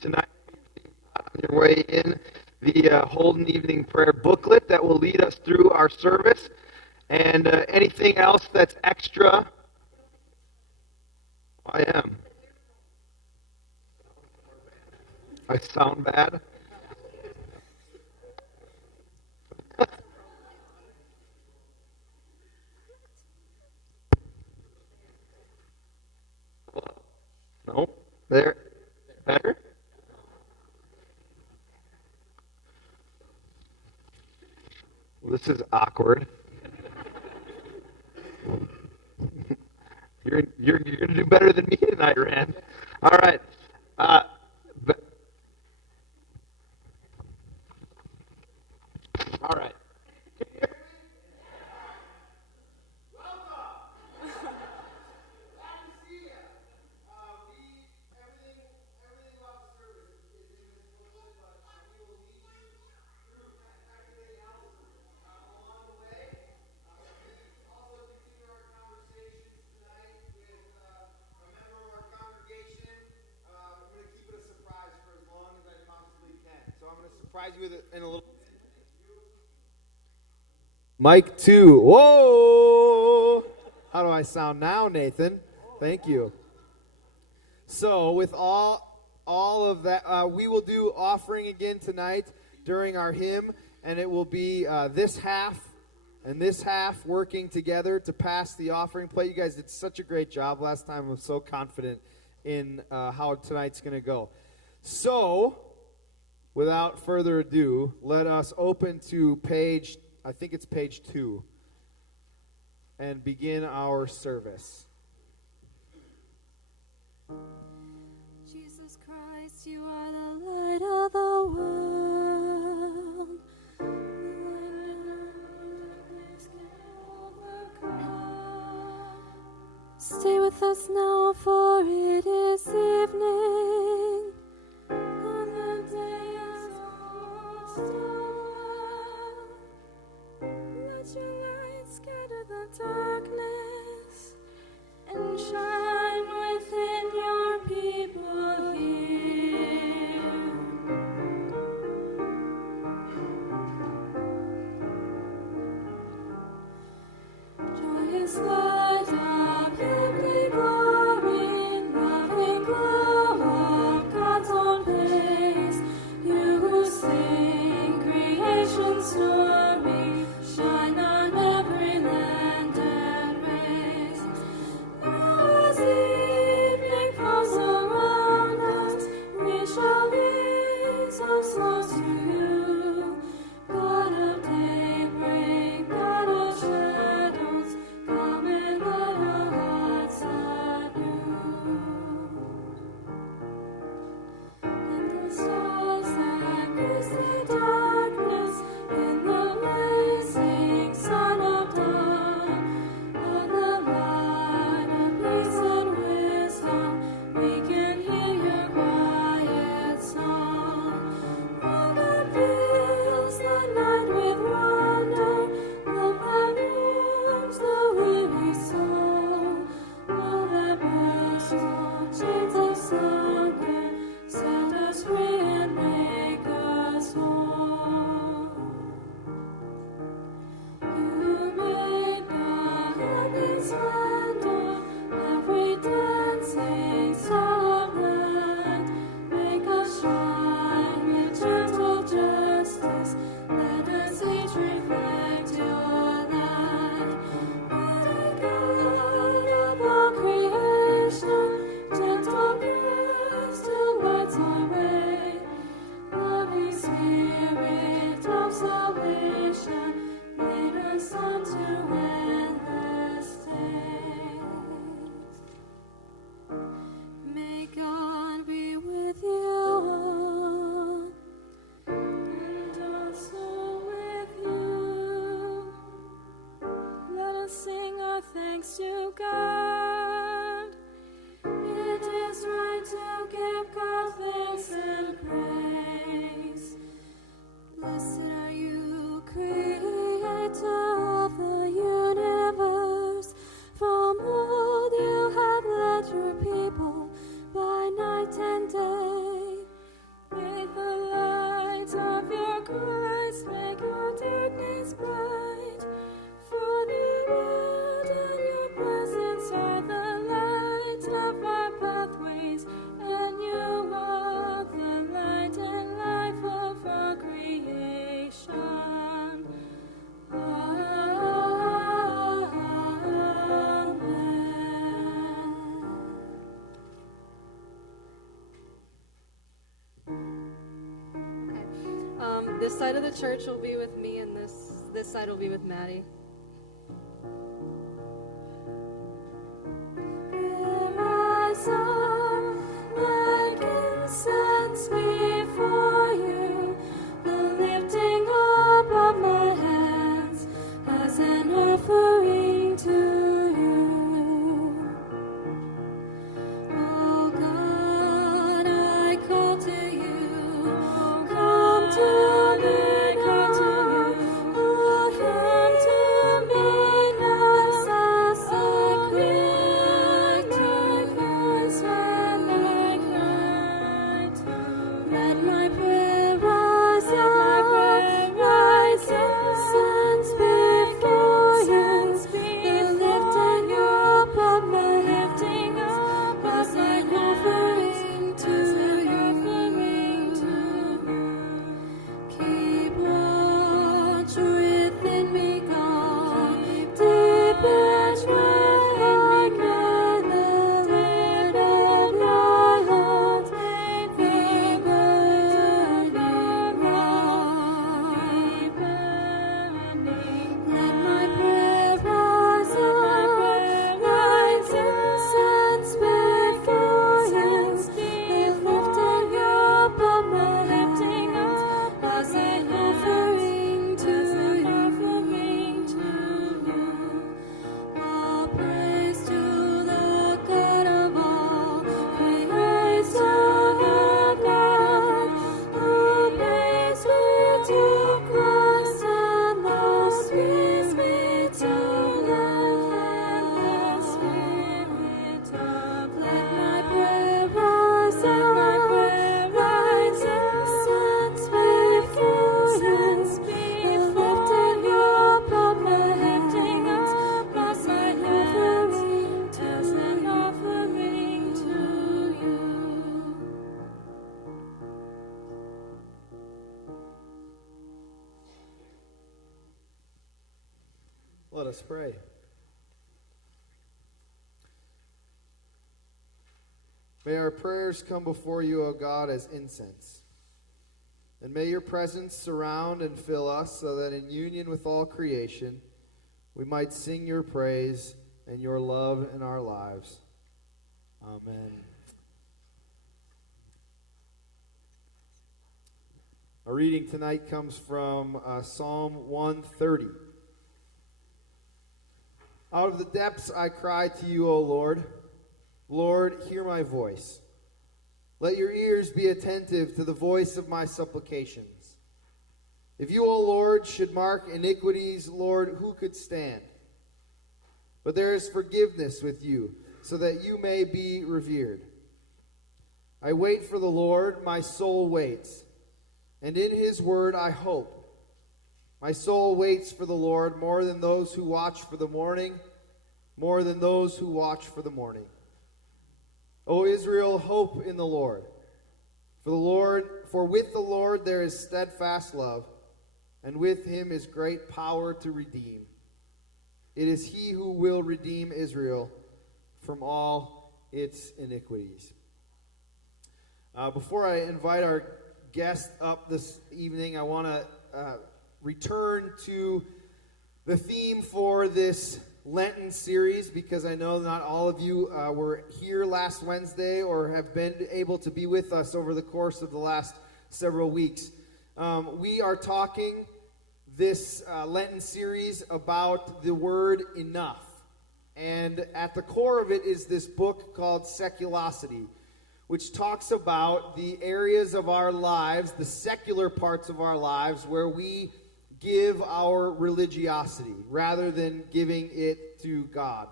tonight on your way in the Holden Evening Prayer booklet that will lead us through our service. And anything else that's extra? I am. I sound bad? Nope. There. Better? Well, this is awkward. You're going to do better than me tonight, Rand. All right. But, all right. Surprise you with it in a little. Mic 2. Whoa! How do I sound now, Nathan? Thank you. So, with all of that, we will do offering again tonight during our hymn, and it will be this half and this half working together to pass the offering plate. You guys did such a great job last time. I'm so confident in how tonight's going to go. So, without further ado, let us open to page, I think it's page 2, and begin our service. Jesus Christ, you are the light of the world. The light of darkness can overcome. Stay with us now, for it is evening. Let your light scatter the darkness and shine within your people here. Joyous light of heavenly glory, loving glory. This side of the church will be with me, and this side will be with Maddie. Rise up like incense before you, the lifting up of my hands as an offering to you. Oh God, I call to you. Come to me now. Oh, come to me now. Oh, hear my voice when I cry to you. Let my prayer rise incense before you, the lifting up of my as an offering to you. Keep watch within me, God. Deep is my heart, the lid of my heart may be burning bright. Let my prayer rise incense before you, the lifting up of my as an offering to you. All praise to the God of all, praise to the God. All praise be to Christ, and the peace be to love and the Spirit of love. Let my prayer rise incense before you, the lifting up of my as an offering to you. Let us pray. May our prayers come before you, O God, as incense. And may your presence surround and fill us so that in union with all creation, we might sing your praise and your love in our lives. Amen. Our reading tonight comes from Psalm 130. Out of the depths I cry to you, O Lord. Lord, hear my voice. Let your ears be attentive to the voice of my supplications. If you, O Lord, should mark iniquities, Lord, who could stand? But there is forgiveness with you, so that you may be revered. I wait for the Lord, my soul waits, and in his word I hope. My soul waits for the Lord more than those who watch for the morning, more than those who watch for the morning. O Israel, hope in the Lord. For with the Lord there is steadfast love, and with him is great power to redeem. It is he who will redeem Israel from all its iniquities. Before I invite our guest up this evening, I want to return to the theme for this Lenten series, because I know not all of you were here last Wednesday or have been able to be with us over the course of the last several weeks. We are talking this Lenten series about the word enough. And at the core of it is this book called Seculosity, which talks about the areas of our lives, the secular parts of our lives, where we give our religiosity rather than giving it to God.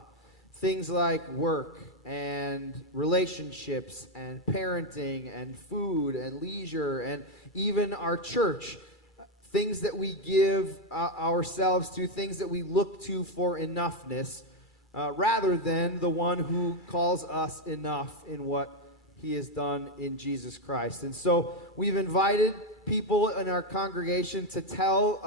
Things like work and relationships and parenting and food and leisure and even our church. Things that we give ourselves to, things that we look to for enoughness, rather than the one who calls us enough in what he has done in Jesus Christ. And so we've invited people in our congregation to tell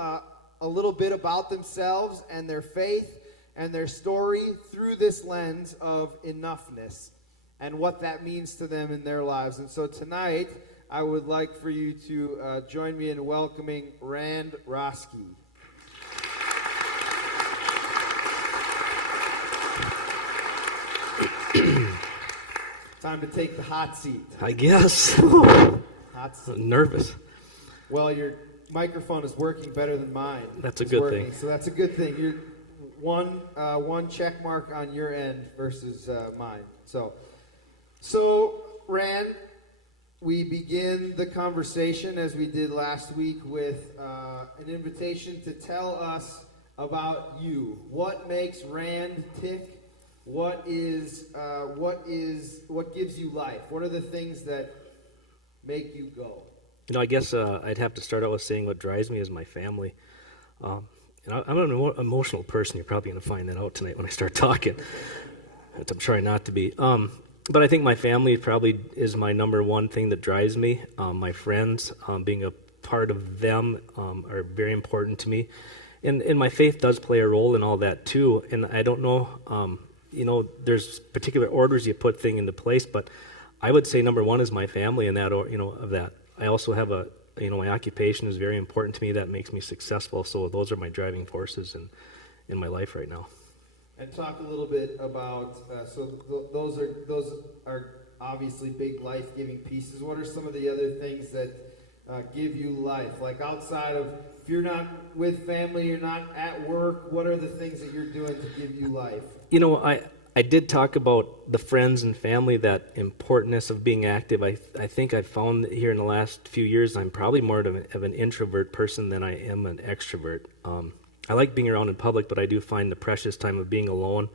a little bit about themselves and their faith and their story through this lens of enoughness and what that means to them in their lives. And so tonight, I would like for you to join me in welcoming Rand Roski. Time to take the hot seat. I guess. Hot seat. I'm nervous. Well, your microphone is working better than mine. That's a It's good working, thing. So that's a good thing. You're one check mark on your end versus mine. So Rand, we begin the conversation as we did last week with an invitation to tell us about you. What makes Rand tick? What gives you life? What are the things that make you go? I guess I'd have to start out with saying what drives me is my family. I'm an emotional person. You're probably going to find that out tonight when I start talking. Which I'm trying not to be. But I think my family probably is my number one thing that drives me. My friends, being a part of them, are very important to me. And my faith does play a role in all that too. And I don't know, there's particular orders you put things into place, but I would say number one is my family and that, of that. I also have my occupation is very important to me. That makes me successful. So those are my driving forces in my life right now. And talk a little bit about, those are obviously big life-giving pieces. What are some of the other things that give you life? Like outside of, if you're not with family, you're not at work, what are the things that you're doing to give you life? I did talk about the friends and family, that importance of being active. I think I've found that here in the last few years, I'm probably more of an introvert person than I am an extrovert. I like being around in public, but I do find the precious time of being alone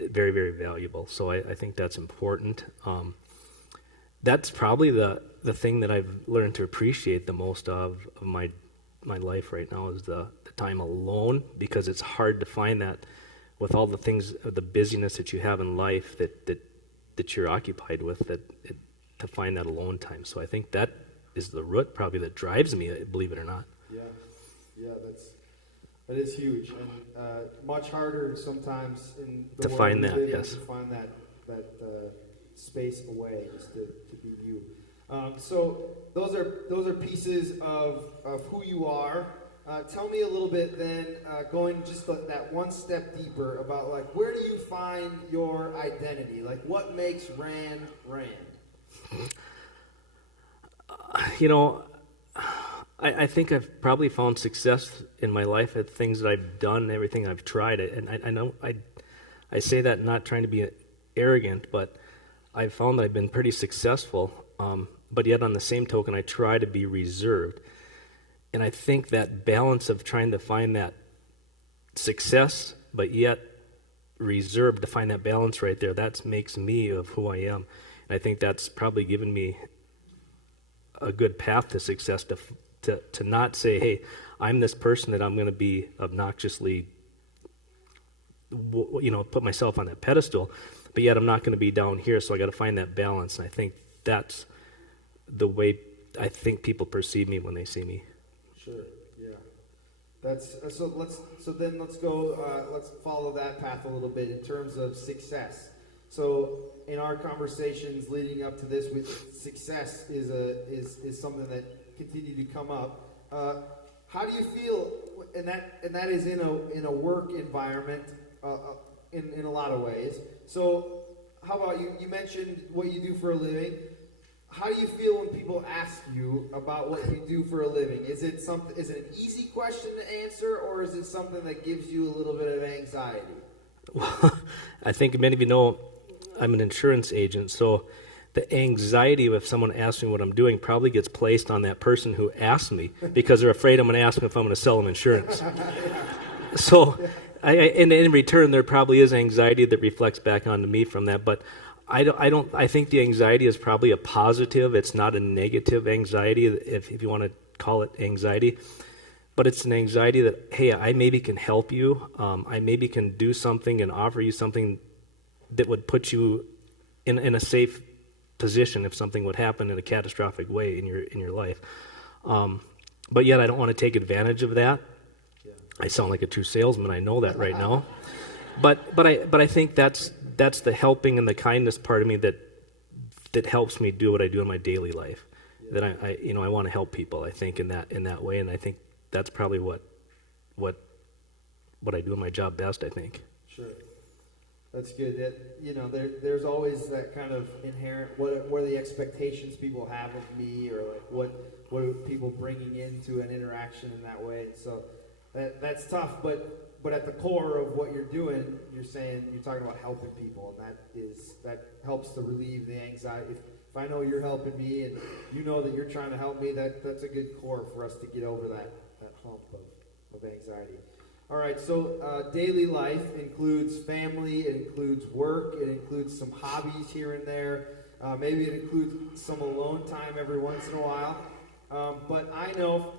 very, very valuable. So I think that's important. That's probably the thing that I've learned to appreciate the most of my life right now is the time alone, because it's hard to find that with all the things, the busyness that you have in life that you're occupied with, to find that alone time. So I think that is the root probably that drives me, believe it or not. Yeah, that is huge, and much harder sometimes in the to world find we that, live in, yes. to find that space away, just to be you. So those are pieces of who you are. Tell me a little bit then, going just that one step deeper about like where do you find your identity? Like what makes Rand Rand? I think I've probably found success in my life at things that I've done, everything I've tried. And I know I say that not trying to be arrogant, but I've found that I've been pretty successful. But yet on the same token, I try to be reserved. And I think that balance of trying to find that success, but yet reserved, to find that balance right there, that makes me of who I am. And I think that's probably given me a good path to success, to not say, hey, I'm this person that I'm going to be obnoxiously, put myself on that pedestal, but yet I'm not going to be down here, so I got to find that balance. And I think that's the way I think people perceive me when they see me. Sure. Yeah. That's let's go. Let's follow that path a little bit in terms of success. So in our conversations leading up to this, success is something that continued to come up. How do you feel? And that is in a work environment in a lot of ways. So how about you? You mentioned what you do for a living. How do you feel when people ask you about what you do for a living? Is it an easy question to answer, or is it something that gives you a little bit of anxiety? Well, I think many of you know I'm an insurance agent, so the anxiety of if someone asks me what I'm doing probably gets placed on that person who asked me because they're afraid I'm going to ask them if I'm going to sell them insurance. So, and in return, there probably is anxiety that reflects back onto me from that, but I think the anxiety is probably a positive. It's not a negative anxiety, if you want to call it anxiety. But it's an anxiety that, hey, I maybe can help you. I maybe can do something and offer you something that would put you in a safe position if something would happen in a catastrophic way in your life. But yet I don't want to take advantage of that. Yeah. I sound like a true salesman. I know that right now. But I think that's the helping and the kindness part of me that helps me do what I do in my daily life. That I want to help people. I think in that way, and I think that's probably what I do in my job best. I think. Sure. That's good. There's always that kind of inherent, what are the expectations people have of me, or like what are people bringing into an interaction in that way. So that's tough, but at the core of what you're doing, you're talking about helping people, and that helps to relieve the anxiety. If I know you're helping me and you know that you're trying to help me, that's a good core for us to get over that hump of anxiety. All right, so daily life includes family, it includes work, it includes some hobbies here and there. Maybe it includes some alone time every once in a while. But I know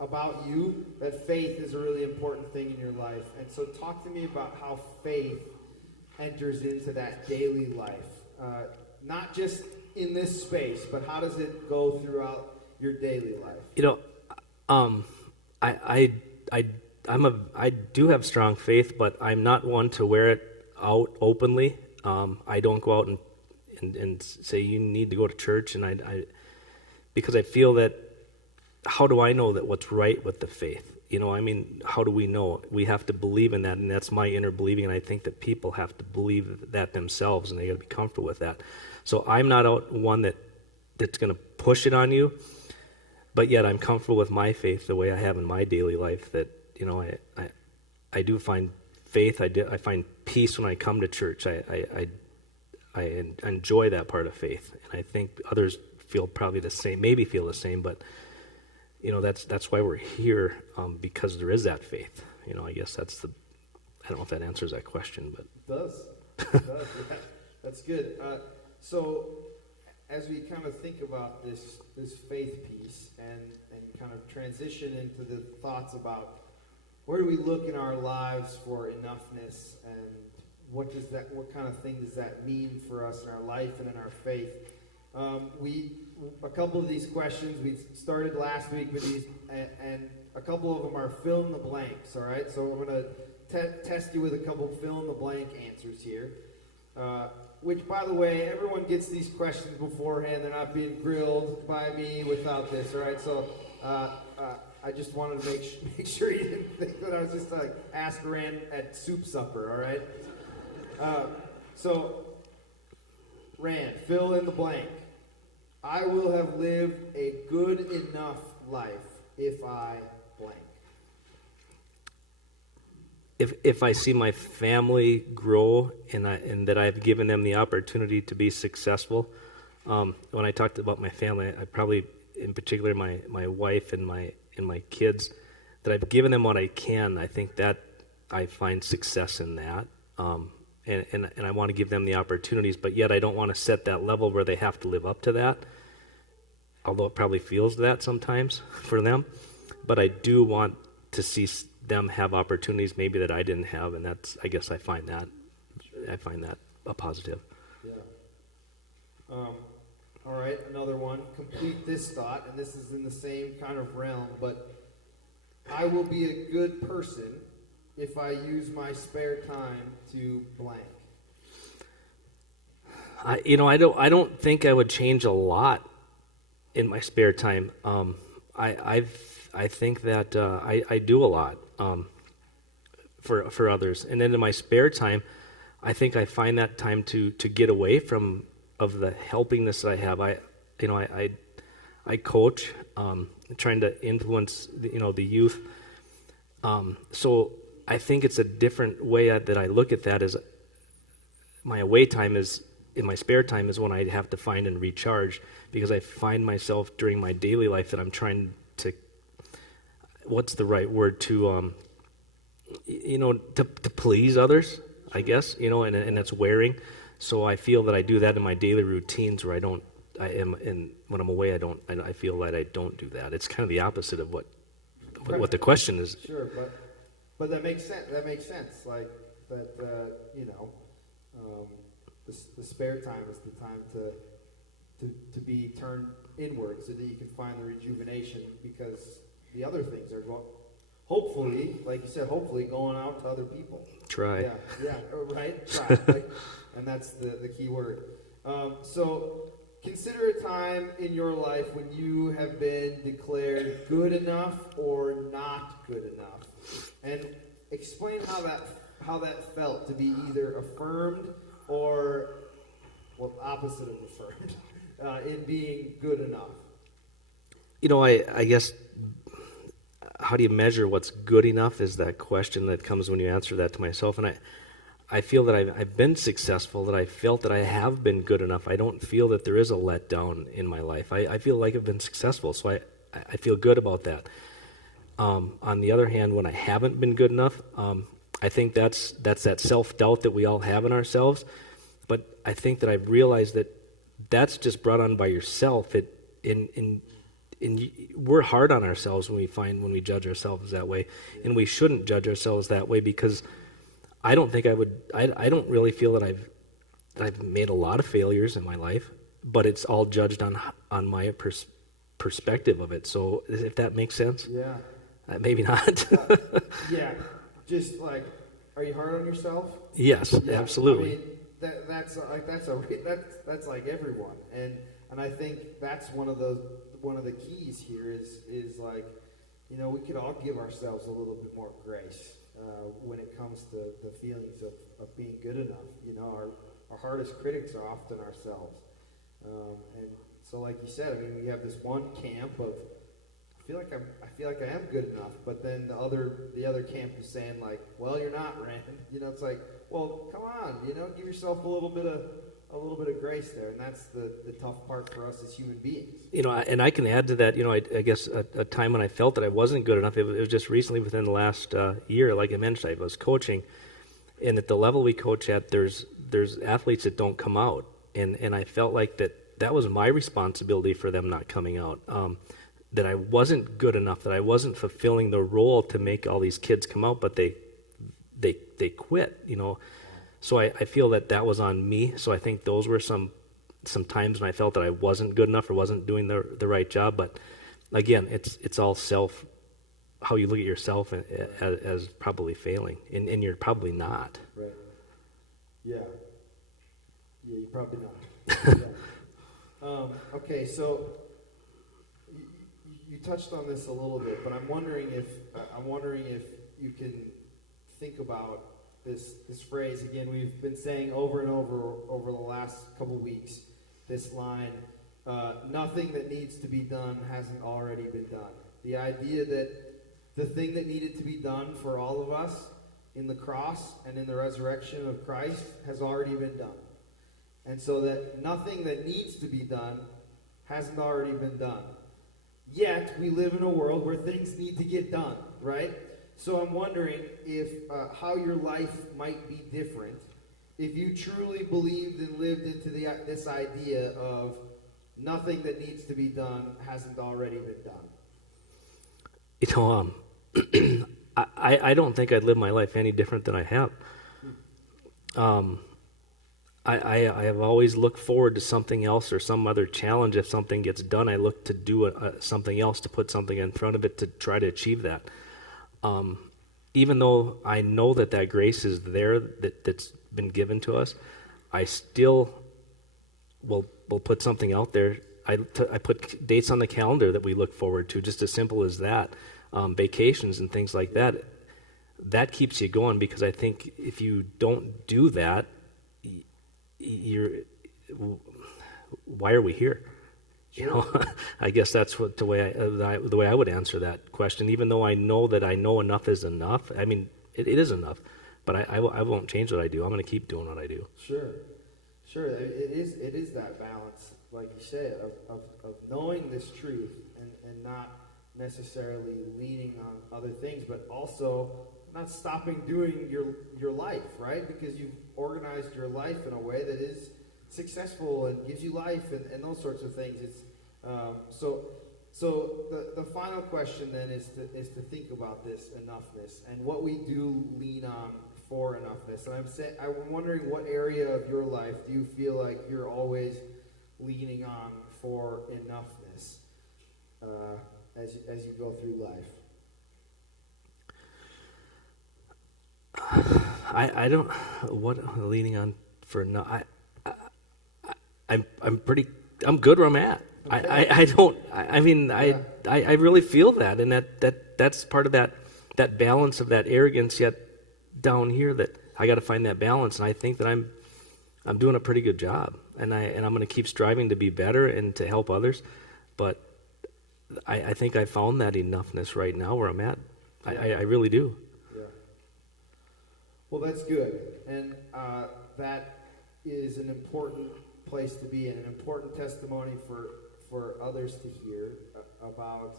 about you that faith is a really important thing in your life. And so talk to me about how faith enters into that daily life. Not just in this space, but how does it go throughout your daily life? I do have strong faith, but I'm not one to wear it out openly. I don't go out and say you need to go to church, and because I feel that, how do I know that what's right with the faith? How do we know? We have to believe in that, and that's my inner believing, and I think that people have to believe that themselves, and they got to be comfortable with that. So I'm not out one that's going to push it on you, but yet I'm comfortable with my faith the way I have in my daily life. That I do find faith. I find peace when I come to church. I enjoy that part of faith, and I think others feel probably the same. Maybe feel the same, but that's why we're here, because there is that faith. I guess I don't know if that answers that question, but it does. It does. Yeah. That's good. So as we kind of think about this faith piece and kind of transition into the thoughts about where do we look in our lives for enoughness, and what kind of thing does that mean for us in our life and in our faith? A couple of these questions, we started last week with these, and a couple of them are fill in the blanks, all right? So I'm going to test you with a couple fill in the blank answers here. Which, by the way, everyone gets these questions beforehand. They're not being grilled by me without this, all right? So I just wanted to make sure you didn't think that I was just like ask Rand at soup supper, all right? So, Rand, fill in the blank. I will have lived a good enough life if I blank. If I see my family grow and that I've given them the opportunity to be successful, when I talked about my family, I probably, in particular, my wife and my kids, that I've given them what I can. I think that I find success in that, and I want to give them the opportunities, but yet I don't want to set that level where they have to live up to that. Although it probably feels that sometimes for them, but I do want to see them have opportunities maybe that I didn't have, and I guess I find that a positive. Yeah. All right, another one. Complete this thought, and this is in the same kind of realm, but I will be a good person if I use my spare time to blank. I don't think I would change a lot in my spare time. I think that I do a lot for others, and then in my spare time, I think I find that time to get away from the helpingness that I have. I coach, trying to influence the youth. So I think it's a different way that I look at that. Is my away time is in my spare time is when I have to find and recharge, because I find myself during my daily life that I'm trying to, what's the right word, to please others, I guess, and it's wearing. So I feel that I do that in my daily routines where when I'm away, I feel that I don't do that. It's kind of the opposite of what the question is. Sure, but that makes sense. That makes sense. Like that, the spare time is the time to be turned inward so that you can find the rejuvenation, because the other things are hopefully, like you said, going out to other people. Try. Yeah, right? Try. And that's the key word. So consider a time in your life when you have been declared good enough or not good enough, and explain how that felt to be either affirmed or, well, opposite of affirmed, in being good enough. I guess, how do you measure what's good enough is that question that comes when you answer that to myself. And I feel that I've been successful, that I felt that I have been good enough. I don't feel that there is a letdown in my life. I feel like I've been successful, so I feel good about that. On the other hand, when I haven't been good enough, I think that's that self-doubt that we all have in ourselves. But I think that I've realized that that's just brought on by yourself. We're hard on ourselves when we judge ourselves that way, and we shouldn't judge ourselves that way, because I don't think I don't really feel that I've made a lot of failures in my life, but it's all judged on my perspective of it. So if that makes sense, Yeah. Maybe not. Yeah. Just like, are you hard on yourself? Yes, Yeah, absolutely. I mean, that's like everyone, and I think that's one of the keys here is like, we could all give ourselves a little bit more grace when it comes to the feelings of being good enough. Our hardest critics are often ourselves, and so like you said, I mean, we have this one camp of I feel like I am good enough, but then the other camp is saying like, well, you're not, Rand. It's like, well, come on, give yourself a little bit of grace there, and that's the tough part for us as human beings. And I can add to that. I guess a time when I felt that I wasn't good enough. It was just recently, within the last year. Like I mentioned, I was coaching, and at the level we coach at, there's athletes that don't come out, and I felt like that was my responsibility for them not coming out. That I wasn't good enough, that I wasn't fulfilling the role to make all these kids come out, but they quit, So I feel that was on me. So I think those were some times when I felt that I wasn't good enough or wasn't doing the right job. But again, it's all how you look at yourself as probably failing, and you're probably not. Right. Yeah. Yeah, you're probably not. Yeah. Okay, so you touched on this a little bit, but I'm wondering if you can think about this phrase again. We've been saying over and over the last couple weeks this line: nothing that needs to be done hasn't already been done. The idea that the thing that needed to be done for all of us in the cross and in the resurrection of Christ has already been done, and so that nothing that needs to be done hasn't already been done. Yet, we live in a world where things need to get done, right? So I'm wondering if how your life might be different if you truly believed and lived into this idea of nothing that needs to be done hasn't already been done. I don't think I'd live my life any different than I have. I have always looked forward to something else or some other challenge. If something gets done, I look to do something else, to put something in front of it to try to achieve that. Even though I know that grace is there, that's been given to us, I still will put something out there. I put dates on the calendar that we look forward to, just as simple as that. Vacations and things like that. That keeps you going, because I think if you don't do that, why are we here? I guess that's the way I would answer that question. Even though I know that I know enough is enough. I mean, it is enough, but I won't change what I do. I'm going to keep doing what I do. Sure. It is that balance, like you say, of knowing this truth and not necessarily leaning on other things, but also not stopping doing your life, right? Because you've organized your life in a way that is successful and gives you life and those sorts of things. It's so the final question then is to think about this enoughness and what we do lean on for enoughness. And I'm wondering, what area of your life do you feel like you're always leaning on for enoughness as you go through life? I don't, what leaning on for no, I'm good where I'm at. I really feel that, and that's part of that balance of that arrogance yet down here, that I got to find that balance, and I think that I'm doing a pretty good job, and I'm going to keep striving to be better and to help others, but I think I found that enoughness right now where I'm at. I really do. Yeah. Well, that's good, and that is an important place to be in, an important testimony for others to hear about,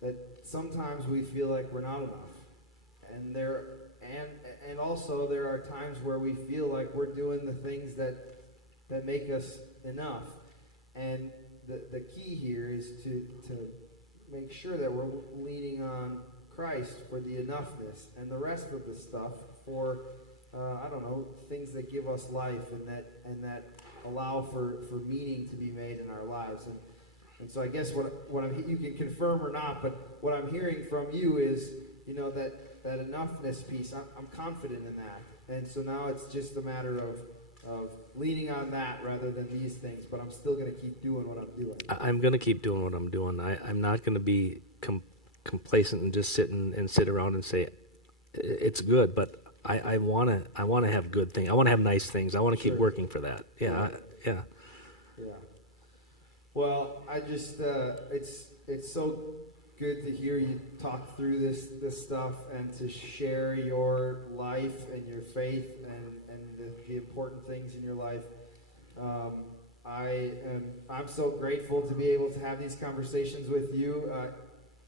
that sometimes we feel like we're not enough, and also there are times where we feel like we're doing the things that make us enough, and the key here is to make sure that we're leaning on Christ for the enoughness, and the rest of the stuff for things that give us life and that allow for meaning to be made in our lives. And so I guess what you can confirm or not, but what I'm hearing from you is, that enoughness piece. I'm confident in that, and so now it's just a matter of leaning on that rather than these things. But I'm still going to keep doing what I'm doing. I'm going to keep doing what I'm doing. I'm not going to be complacent and just sit around and say it's good, but I want to have good things. I want to have nice things. I want to keep working for that. Yeah. Well, I just it's so good to hear you talk through this stuff and to share your life and your faith and the important things in your life. I'm so grateful to be able to have these conversations with you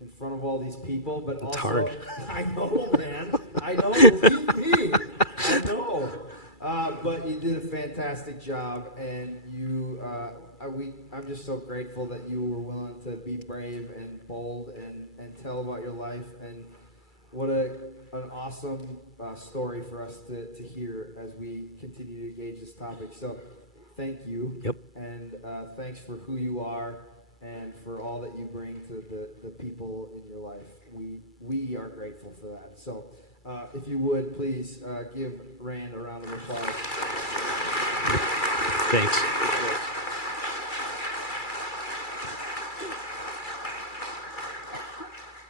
in front of all these people, but it's also hard. I know, man. I know. Believe me. I know. But you did a fantastic job, and I'm just so grateful that you were willing to be brave and bold and tell about your life, and what an awesome story for us to hear as we continue to engage this topic. So thank you. Yep. And thanks for who you are and for all that you bring to the people in your life. We are grateful for that. So if you would, please give Rand a round of applause. Thanks.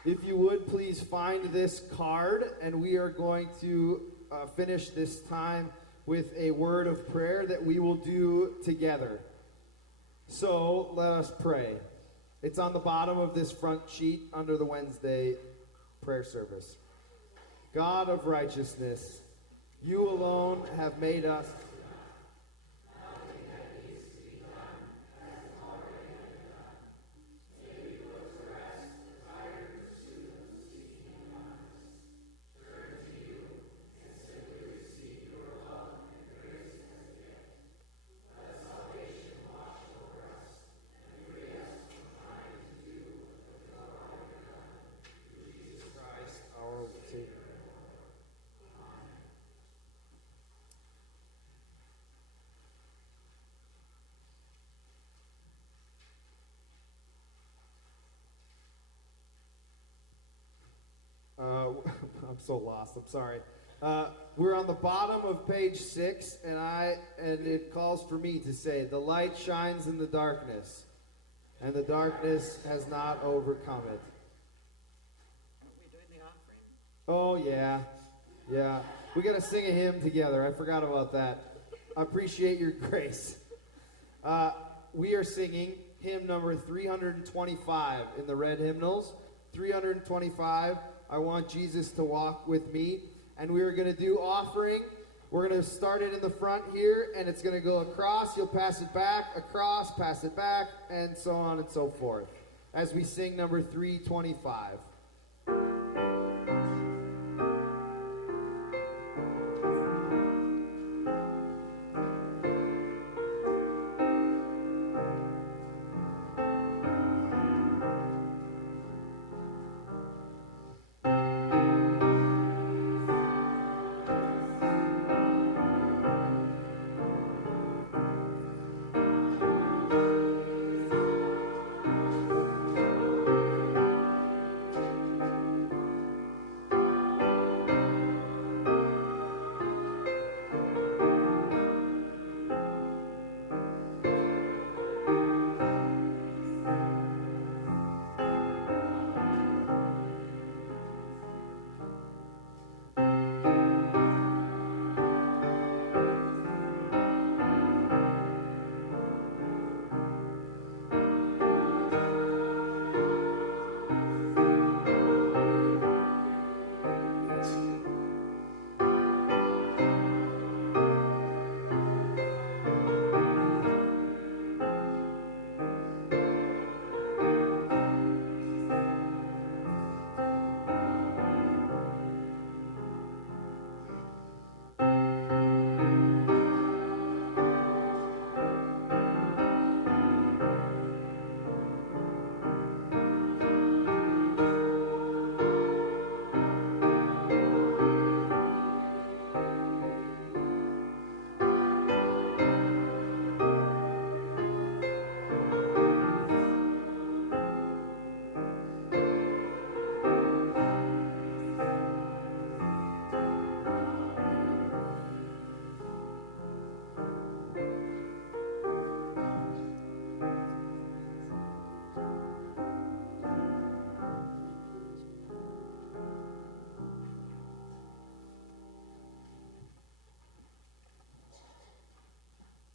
If you would, please find this card, and we are going to finish this time with a word of prayer that we will do together. So let us pray. It's on the bottom of this front sheet under the Wednesday prayer service. God of righteousness, you alone have made us. I'm so lost. I'm sorry. We're on the bottom of page 6, and it calls for me to say, "The light shines in the darkness, and the darkness has not overcome it." Are we doing the offering? Oh yeah. We gotta sing a hymn together. I forgot about that. I appreciate your grace. We are singing hymn number 325 in the red hymnals. 325. I want Jesus to walk with me. And we are going to do offering. We're going to start it in the front here, and it's going to go across. You'll pass it back, across, pass it back, and so on and so forth as we sing number 325.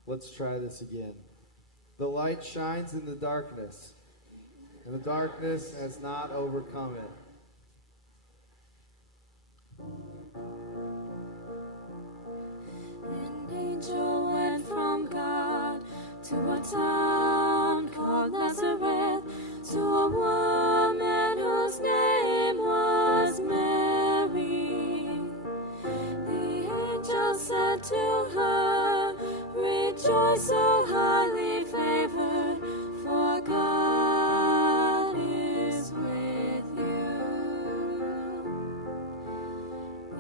Let's try this again. The light shines in the darkness, and the darkness has not overcome it. An angel went from God to a town called Nazareth, to a woman whose name was Mary. The angel said to her, "Rejoice, O highly favored, for God is with you.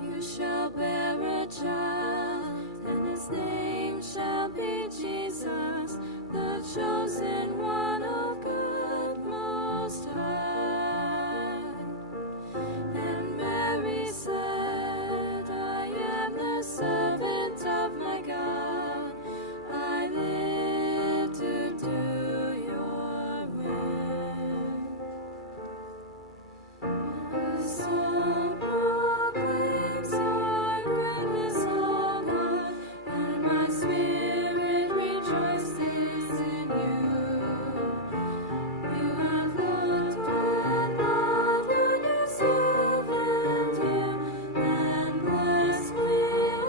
You shall bear a child, and his name shall be Jesus, the chosen one of God Most High." And Mary said, "I am the servant of my God. I live to do your will." The song proclaims your greatness, O God, and my spirit rejoices in you. You have looked with love on your servant, you, and blessed me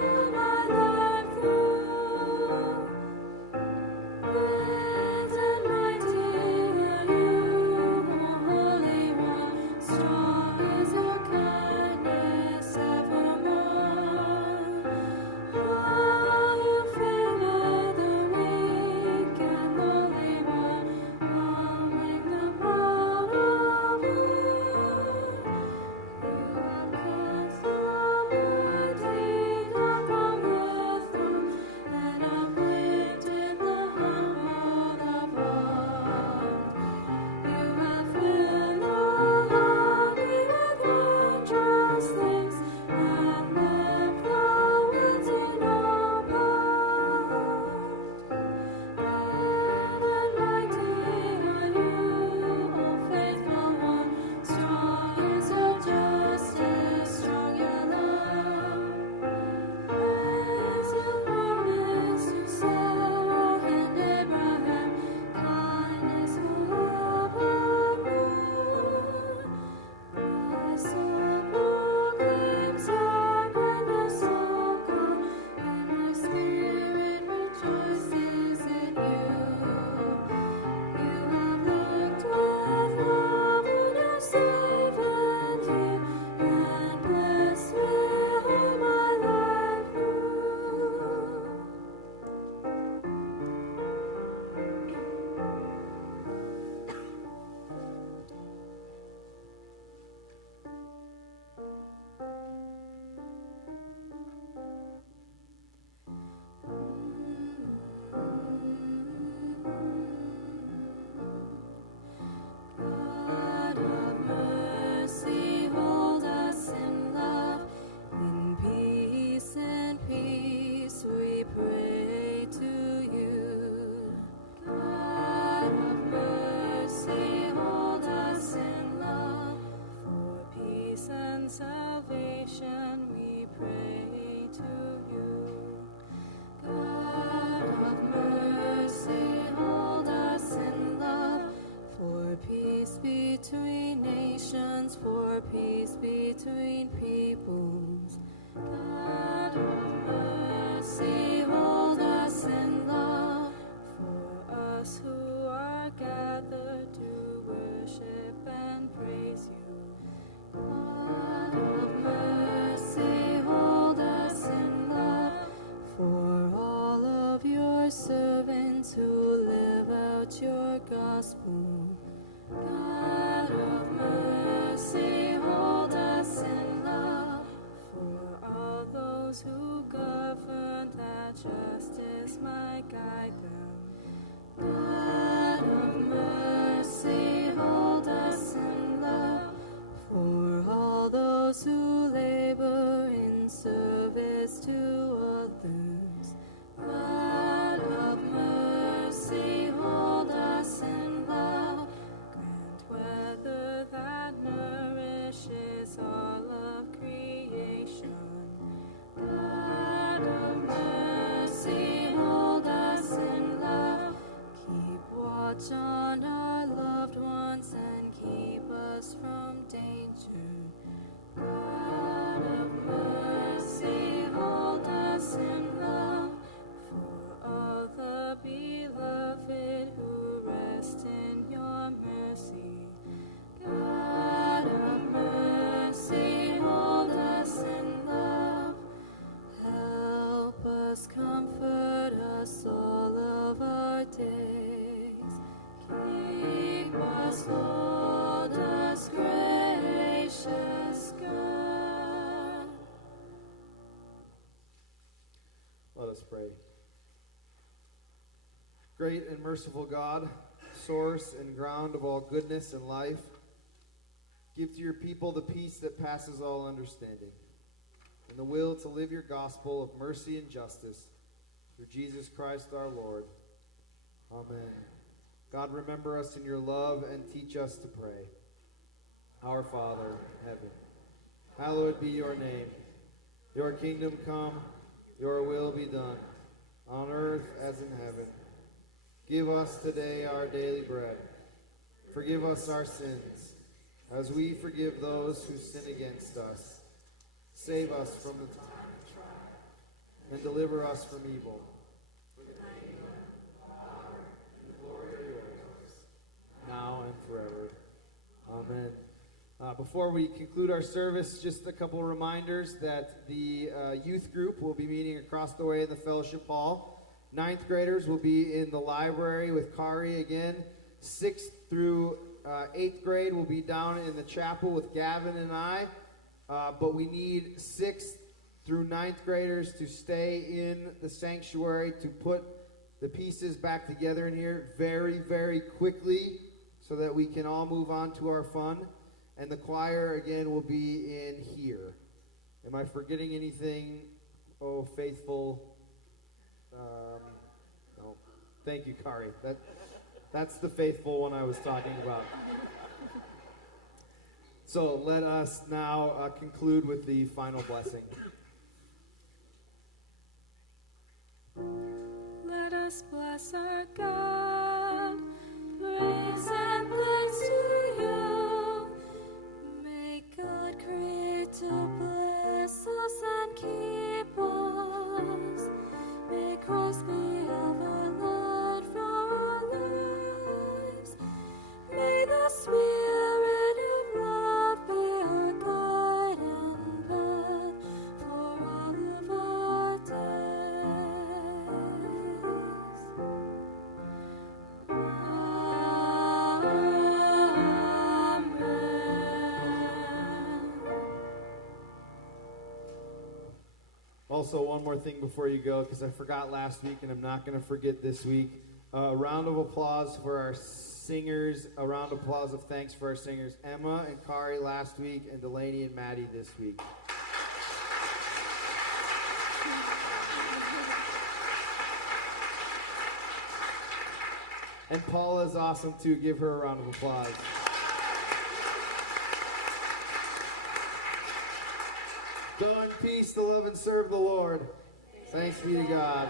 all my life through. Great and mighty are you, O Holy One, strong is your kindness evermore. How you favor the weak and lowly one, humbling the proud of earth. You have cast the mighty down from the throne, and uplifted the humbled of old. You have filled the hungry with wondrous things, and left the wind in our part. Great and mighty are you, O faithful one, strong is your justice, strong your love. As you promised to Sarah and Abraham, kindness forevermore. My soul proclaims your greatness, O God, and my spirit rejoices in you. You have looked with love on your servant, you, and blessed me all my life through. God of mercy, hold us in love. In peace we pray to you. God of mercy, hold us in love. For peace and salvation we pray to you. God of mercy, hold us in love. For peace between nations, for peace between peoples. God of mercy, hold us in love. For us who are gathered to worship and praise you. God of mercy, hold us in love. For all of your servants who live out your gospel. God of mercy, hold us in love. For all those who govern, that justice might guide them. God of mercy, hold us in love. For all those who labor in service to others. God of mercy, hold us in love. Grant weather that nourishes all of creation. God of mercy, hold us Watch on our loved ones and keep us from danger. God of mercy, hold us in love for all the beloved who rest in your mercy. God of mercy, hold us in love. Help us, comfort us all of our days. Keep us, hold us, gracious God. Let us pray. Great and merciful God, source and ground of all goodness and life, give to your people the peace that passes all understanding, and the will to live your gospel of mercy and justice through Jesus Christ our Lord. Amen. God, remember us in your love and teach us to pray. Our Father in heaven, hallowed be your name. Your kingdom come, your will be done, on earth as in heaven. Give us today our daily bread. Forgive us our sins, as we forgive those who sin against us. Save us from the time of trial, and deliver us from evil. For the kingdom, the power, and the glory are yours, now and forever. Amen. Before we conclude our service, just a couple reminders that the youth group will be meeting across the way in the fellowship hall. 9th graders will be in the library with Kari again. 6th through 8th grade will be down in the chapel with Gavin and I. But we need 6th through 9th graders to stay in the sanctuary to put the pieces back together in here very, very quickly so that we can all move on to our fun. And the choir, again, will be in here. Am I forgetting anything? Oh, faithful. No. Thank you, Kari. That's the faithful one I was talking about. So let us now conclude with the final blessing. Let us bless our God. Praise and thanks to you. May God create to bless us and keep us. May Christ be ever Lord for our lives. May the Spirit of love be our guide and path for all of our days. Also, one more thing before you go, because I forgot last week and I'm not going to forget this week. A round of applause for our singers. A round of applause of thanks for our singers. Emma and Kari last week, and Delaney and Maddie this week. And Paula is awesome too. Give her a round of applause. Go in peace to love and serve the Lord. Thanks be to God.